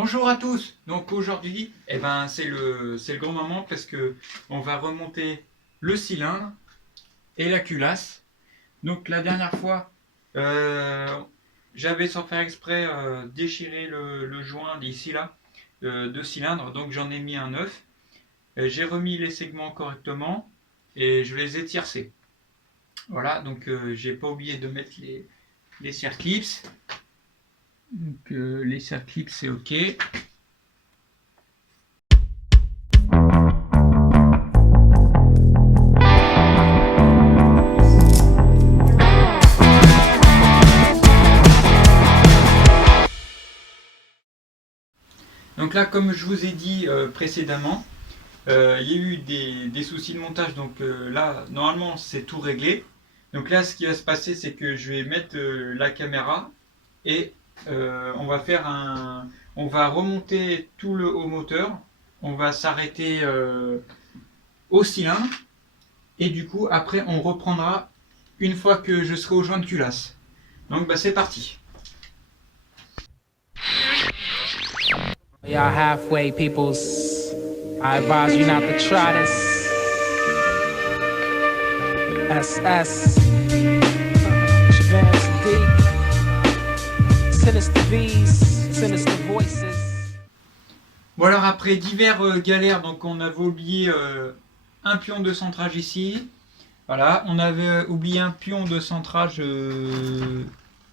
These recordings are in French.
Bonjour à tous. Donc aujourd'hui, c'est le grand moment parce que on va remonter le cylindre et la culasse. Donc la dernière fois, euh, j'avais sans faire exprès déchiré le joint d'ici là de cylindre, donc j'en ai mis un neuf. J'ai remis les segments correctement et je les ai tiercés. Voilà, donc j'ai pas oublié de mettre les circlips. Donc les circlips c'est ok. Donc là, comme je vous ai dit précédemment, il y a eu des soucis de montage. Donc là, normalement, c'est tout réglé. Donc là, ce qui va se passer, c'est que je vais mettre la caméra et on va remonter tout le haut moteur. On va s'arrêter au cylindre et du coup, après, on reprendra une fois que je serai au joint de culasse. Donc, c'est parti. Y'all halfway peoples. I advise you not to try this. SS. Shabazz D. Sinister V's. Sinister Voices. Bon alors après divers galères, donc on avait oublié un pion de centrage ici. Voilà, on avait oublié un pion de centrage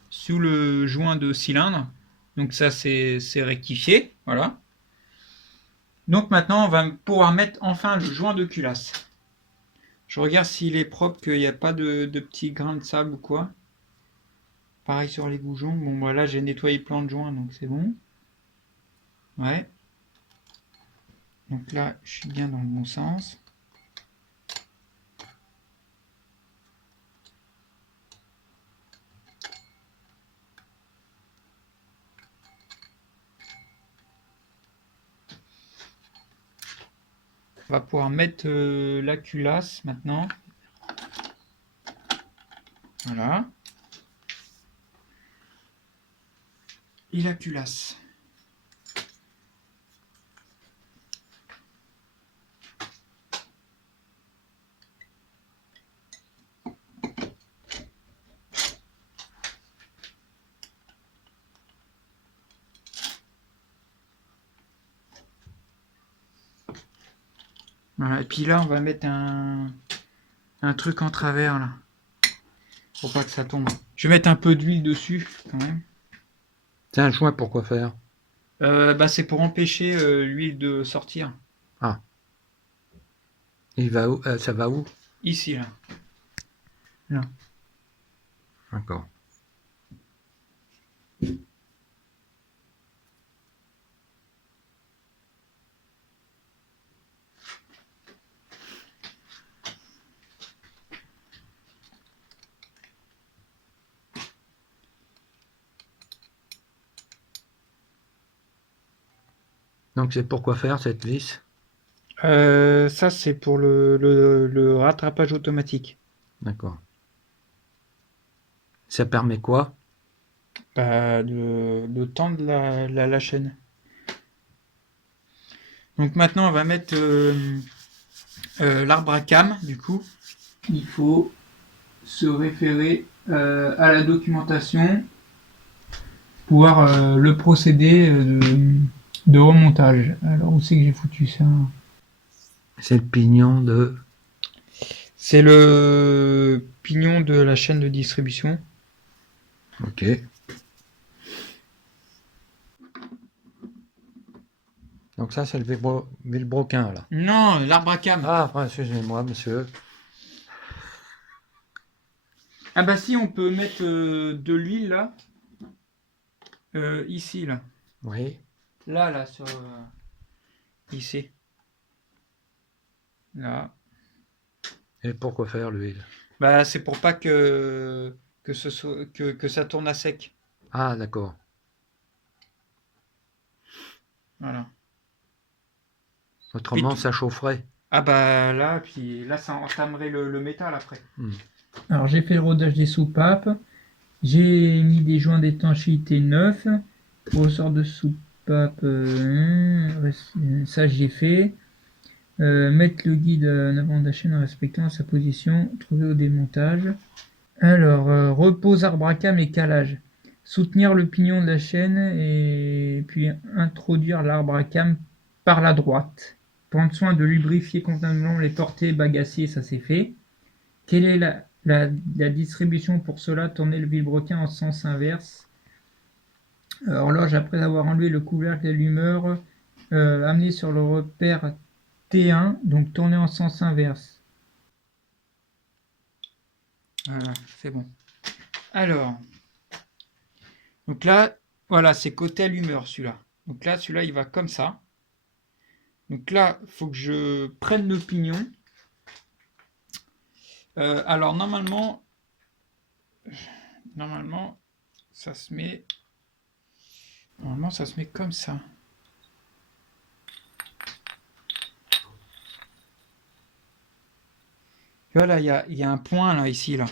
sous le joint de cylindre. Donc ça c'est rectifié. Voilà. Donc maintenant on va pouvoir mettre enfin le joint de culasse. Je regarde s'il est propre, qu'il n'y a pas de petits grains de sable ou quoi. Pareil sur les goujons. Bon voilà, j'ai nettoyé plein de joints donc c'est bon. Ouais. Donc là je suis bien dans le bon sens. On va pouvoir mettre la culasse maintenant. Voilà. Et la culasse. Voilà. Et puis là, on va mettre un truc en travers là. Pour pas que ça tombe. Je vais mettre un peu d'huile dessus quand même. C'est un joint pour quoi faire? C'est pour empêcher l'huile de sortir. Ah. Il va où? Ça va où? Ici là. Là. D'accord. Donc c'est pour quoi faire cette vis? Ça c'est pour le rattrapage automatique. D'accord. Ça permet quoi? De tendre la chaîne. Donc maintenant on va mettre l'arbre à cam du coup. Il faut se référer à la documentation pour voir le procédé de remontage. Alors où c'est que j'ai foutu ça? C'est le pignon de... C'est le pignon de la chaîne de distribution. Ok. Donc ça c'est le vilebrequin là. Non, l'arbre à cam. Ah, excusez-moi monsieur. Ah bah si, on peut mettre de l'huile là. Ici là. Oui. Là sur... ici. Là. Et pour quoi faire l'huile? Bah c'est pour pas que ça tourne à sec. Ah d'accord. Voilà. Autrement ça chaufferait. Ah bah là, puis là ça entamerait le métal après. Alors j'ai fait le rodage des soupapes, j'ai mis des joints d'étanchéité neufs, ressort de soupape Hop, ça j'ai fait. Mettre le guide en avant de la chaîne en respectant sa position, trouver au démontage. Alors, repose arbre à cam et calage. Soutenir le pignon de la chaîne et puis introduire l'arbre à cam par la droite. Prendre soin de lubrifier convenablement les portées bagassiers, ça c'est fait. Quelle est la distribution pour cela? Tourner le vilebrequin en sens inverse. Horloge, après avoir enlevé le couvercle et l'allumeur, amener sur le repère T1, donc tourner en sens inverse. Voilà, c'est bon. Alors, donc là, voilà, c'est côté allumeur celui-là. Donc là, celui-là, il va comme ça. Donc là, il faut que je prenne le pignon. Alors, normalement, ça se met... Normalement, ça se met comme ça. Voilà, il y a un point là, ici, là.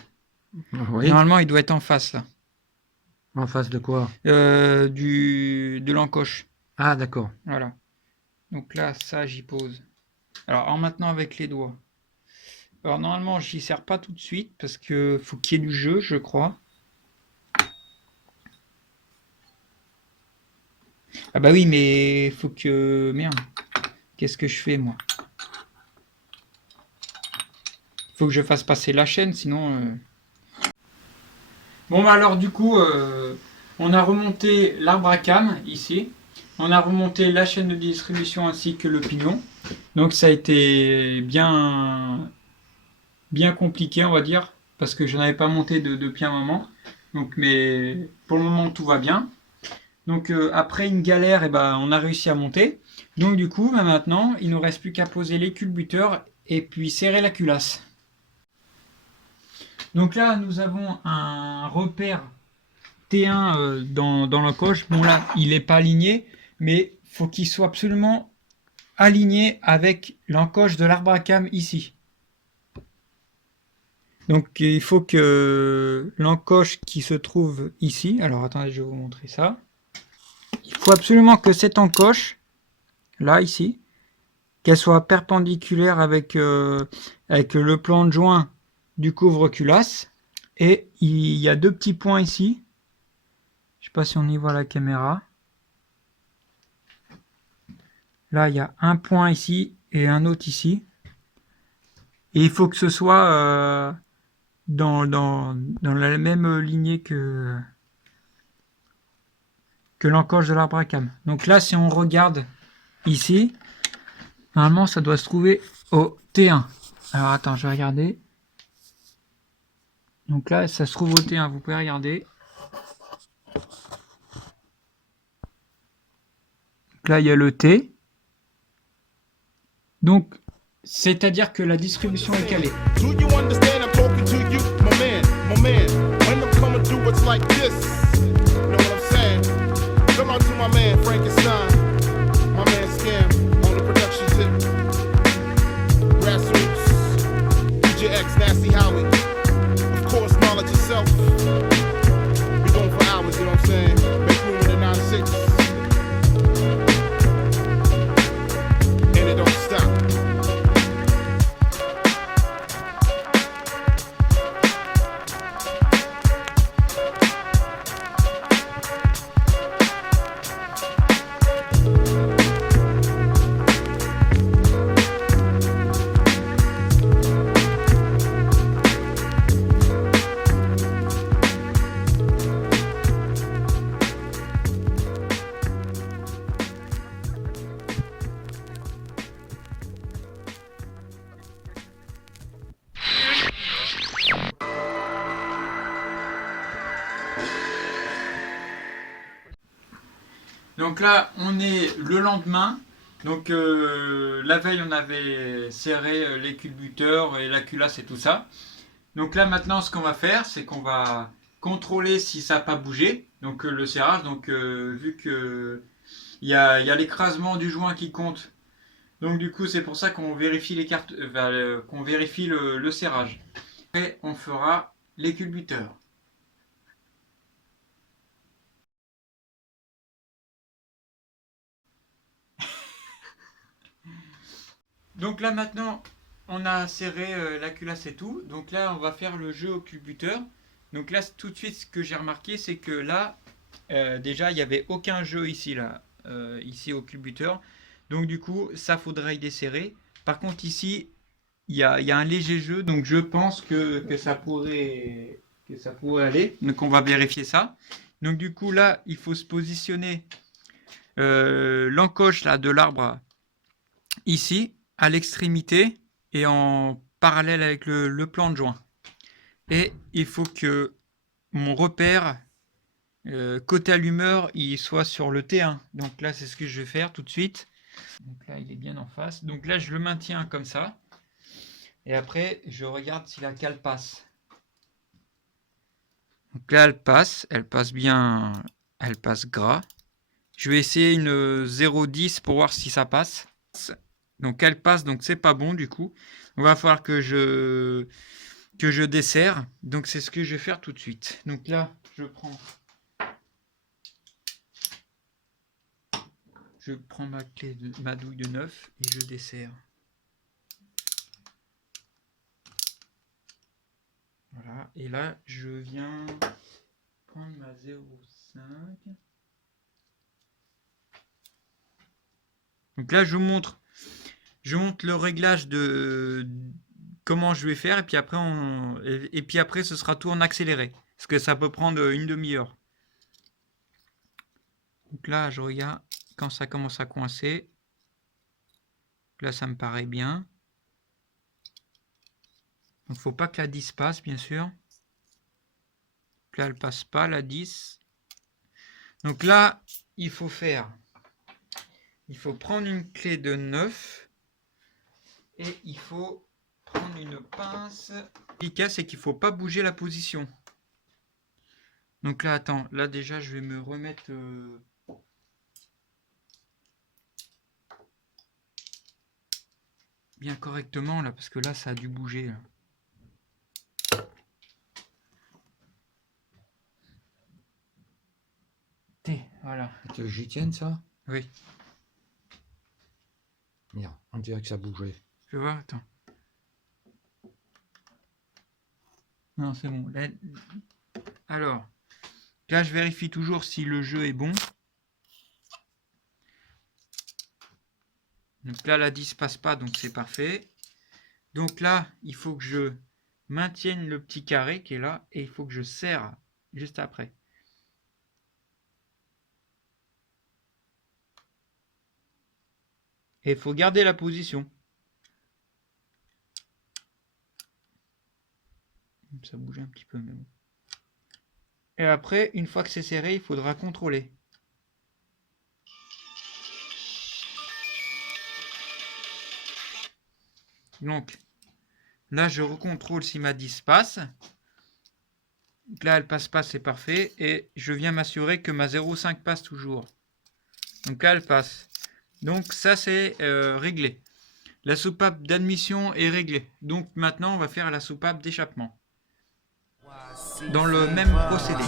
Oui. Normalement, il doit être en face, là. En face de quoi? De l'encoche. Ah, d'accord. Voilà. Donc là, ça, j'y pose. Alors, en maintenant avec les doigts. Alors, normalement, j'y sers pas tout de suite parce que faut qu'il y ait du jeu, je crois. Ah bah oui, mais faut que... Merde. Qu'est-ce que je fais, moi? Faut que je fasse passer la chaîne, sinon... Bon, bah alors, du coup, on a remonté l'arbre à cam, ici. On a remonté la chaîne de distribution ainsi que le pignon. Donc, ça a été bien compliqué, on va dire, parce que je n'avais pas monté depuis un moment. Donc, mais pour le moment, tout va bien. Donc, après une galère, on a réussi à monter. Donc, du coup, maintenant, il ne nous reste plus qu'à poser les culbuteurs et puis serrer la culasse. Donc là, nous avons un repère T1 dans l'encoche. Bon, là, il n'est pas aligné, mais il faut qu'il soit absolument aligné avec l'encoche de l'arbre à cam ici. Donc il faut que l'encoche qui se trouve ici, alors attendez, je vais vous montrer ça. Il faut absolument que cette encoche, là, ici, qu'elle soit perpendiculaire avec le plan de joint du couvre-culasse. Et il y a deux petits points ici. Je ne sais pas si on y voit à la caméra. Là, il y a un point ici et un autre ici. Et il faut que ce soit dans la même lignée que l'encoche de l'arbre à cam. Donc là, si on regarde ici, normalement, ça doit se trouver au T1. Alors attends, je vais regarder. Donc là, ça se trouve au T1, vous pouvez regarder. Donc là, il y a le T. Donc, c'est-à-dire que la distribution est calée. Do you understand? I'm talking to you, my man, my man. When I'm coming through, it's like this. You know what I'm saying? Come out to my man, Frankenstein. My man, Scam, on the production tip. Grassroots. DJ X, Nasty Howie. Of course, knowledge yourself. We going for hours, you know what I'm saying? Make room in the 9-6. And it don't stop. Donc là, on est le lendemain. Donc la veille, on avait serré les culbuteurs et la culasse et tout ça. Donc là, maintenant, ce qu'on va faire, c'est qu'on va contrôler si ça n'a pas bougé. Donc le serrage, donc vu que il y a l'écrasement du joint qui compte. Donc du coup, c'est pour ça qu'on vérifie les cartes, qu'on vérifie le serrage. Après, on fera les culbuteurs. Donc là maintenant, on a serré la culasse et tout. Donc là, on va faire le jeu au culbuteur. Donc là, tout de suite, ce que j'ai remarqué, c'est que là, déjà, il n'y avait aucun jeu ici, là, ici au culbuteur. Donc du coup, ça faudrait y desserrer. Par contre, ici, il y a un léger jeu. Donc je pense que ça pourrait aller. Donc on va vérifier ça. Donc du coup, là, il faut se positionner l'encoche là, de l'arbre ici, à l'extrémité et en parallèle avec le plan de joint. Et il faut que mon repère côté allumeur il soit sur le T1. Donc là, c'est ce que je vais faire tout de suite. Donc là, il est bien en face. Donc là, je le maintiens comme ça. Et après, je regarde si la cale passe. Donc là, elle passe bien, elle passe gras. Je vais essayer une 0,10 pour voir si ça passe. Donc elle passe, donc c'est pas bon du coup. Il va falloir que je desserre. Donc c'est ce que je vais faire tout de suite. Donc là, je prends ma douille de 9 et je desserre. Voilà, et là je viens prendre ma 0,5. Donc là je vous montre le réglage de comment je vais faire et puis après ce sera tout en accéléré parce que ça peut prendre une demi-heure. Donc là je regarde quand ça commence à coincer. Là ça me paraît bien. Donc faut pas que la 10 passe bien sûr. Donc là elle passe pas la 10. Donc là il faut prendre une clé de 9 et il faut prendre une pince. L'efficace c'est qu'il faut pas bouger la position. Donc là attends, là déjà je vais me remettre bien correctement là parce que là ça a dû bouger là. Voilà. Tu veux que j'y tienne ça? Oui. Merde, on dirait que ça bougeait. Je vois, attends. Non, c'est bon. Là... Alors, là, je vérifie toujours si le jeu est bon. Donc là, la 10 passe pas, donc c'est parfait. Donc là, il faut que je maintienne le petit carré qui est là et il faut que je serre juste après. Et il faut garder la position. Ça bouge un petit peu, mais bon. Et après, une fois que c'est serré, il faudra contrôler. Donc, là, je recontrôle si ma 10 passe. Donc là, elle passe pas, c'est parfait. Et je viens m'assurer que ma 0,5 passe toujours. Donc là, elle passe. Donc ça c'est réglé. La soupape d'admission est réglée. Donc maintenant on va faire la soupape d'échappement. Dans le même procédé.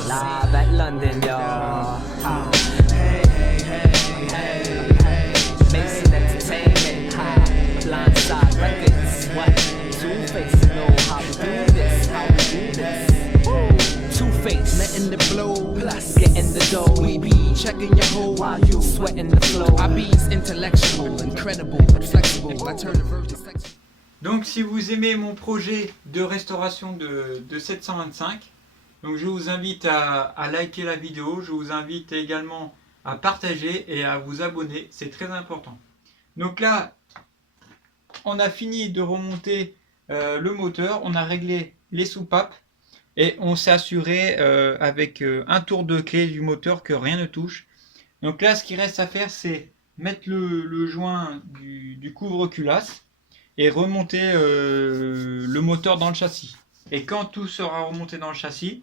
Letting the blow, plus getting the dough. We be checking your hole while you sweating the flow. I be intellectual, incredible, but flexible. I turn the verse to sex. Donc si vous aimez mon projet de restauration de 725, donc je vous invite à liker la vidéo, je vous invite également à partager et à vous abonner, c'est très important. Donc là, on a fini de remonter le moteur, on a réglé les soupapes. Et on s'est assuré avec un tour de clé du moteur que rien ne touche. Donc là, ce qui reste à faire, c'est mettre le joint du couvre-culasse et remonter le moteur dans le châssis. Et quand tout sera remonté dans le châssis,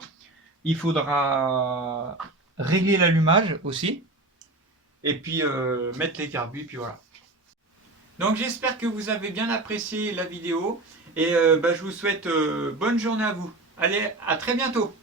il faudra régler l'allumage aussi. Et puis mettre les carbus, puis voilà. Donc j'espère que vous avez bien apprécié la vidéo. Et je vous souhaite bonne journée à vous. Allez, à très bientôt!